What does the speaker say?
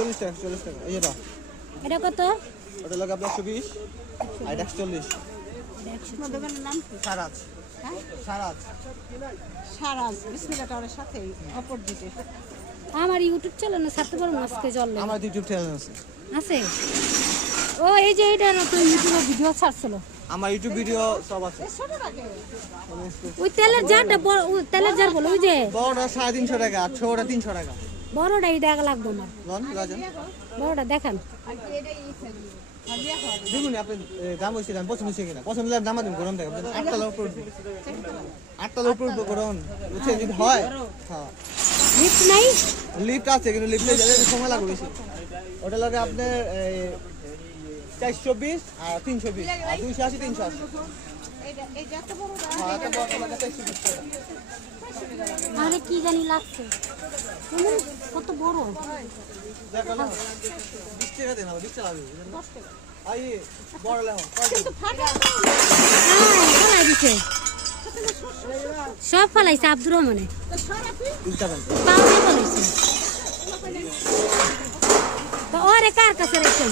140 টাকা 140 টাকা এই এটা এটা কত? ওটা লাগে আপনার 120 আর এটা 140 দোকানের নাম কি? সারাজ হ্যাঁ সারাজ সারাজ বিসমিল্লাহ টাওয়ারের সাথে অপোজিটে। আমার ইউটিউব চ্যানেলে ছাড়তে পারবো না আজকে চললে আমার ইউটিউব চ্যানেল আছে আছে। ও এই যে এটা তো ইউটিউবে ভিডিও ছাড়ছিল। আমার ইউটিউব ভিডিও সব আছে ছোট লাগে ওই তেলের জারটা ওই তেলের জার বলে ওই যে বড়টা 350 টাকা আর ছোটটা 300 টাকা বড়টা এই টাকা লাগবে আমার। লন রাজা বড়টা দেখান। দেখুন আপনি দাম হয়েছে দাম পছন্দ হয়েছে কিনা পছন্দ হলে দাম দিন গরম দেখেন 8টা লোক করবে 8টা লোক করবে গরম বুঝছেন যদি হয় হ্যাঁ লিফট নাই? লিফট আছে কিন্তু লিফটে যেতে সময় লাগবে বেশি ওটা লাগে আপনার 420 আর 320 আর 280 380 এইটা এই যে এত বড় হ্যাঁ এটা বড় লাগে 420 টাকা আরে কি জানি লাগছে কত বড়। দেখো না 20 টাকা দেন আবার 20 টাকা লাগবে 10 টাকা আই বড় লেখো ফালাই দিছে সব ফালাইছে আব্দুর রহমানে পাওয়া ফলাইছে তো ওরে কার কাছে রেখে